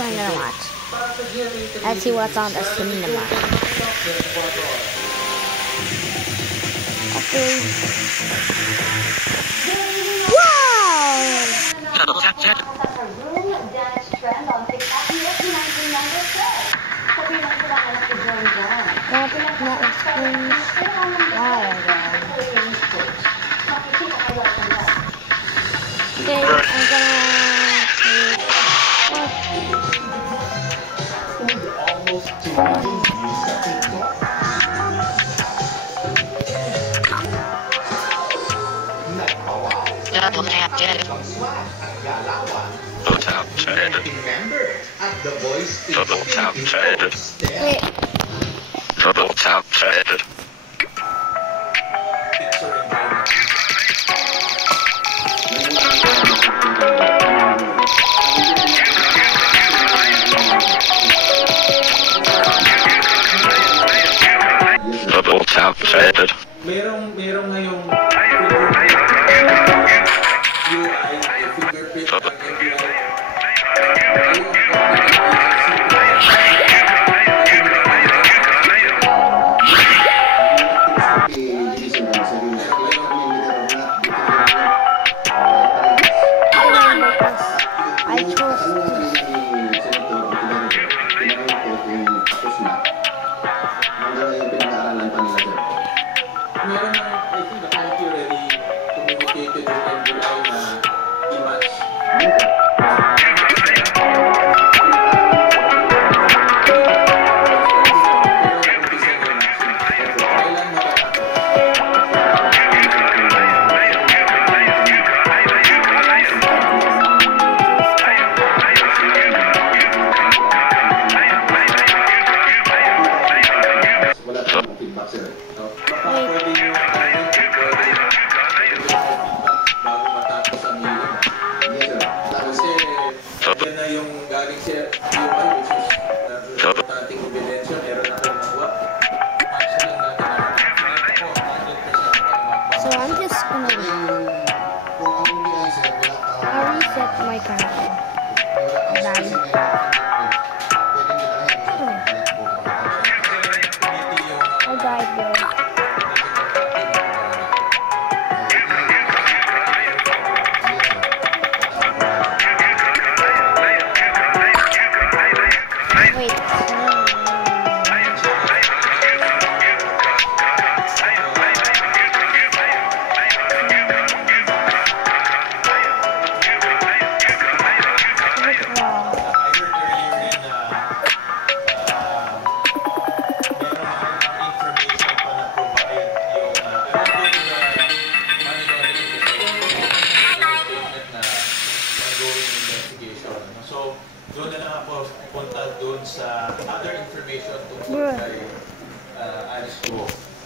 Cinematch. Let's see what's on the Cinematch. Okay. Wow! Okay, I'm Double tap to edit. wait. Double tap to edit. Double tap to edit. Merong ngayong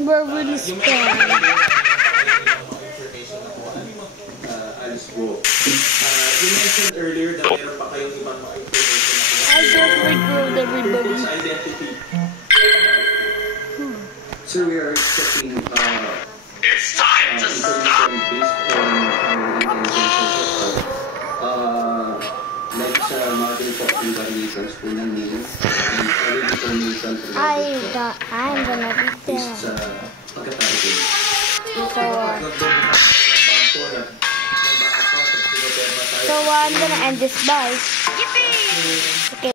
We're really scared. You mentioned earlier that meron pa kayong ibang mga information. I just recruited everybody. Identity. So we are checking It's time to stop. based on like sa mga reporting variations po ng news and all information I'm gonna be there. sa pagkatapos. So I'm gonna end this. Bye. Okay.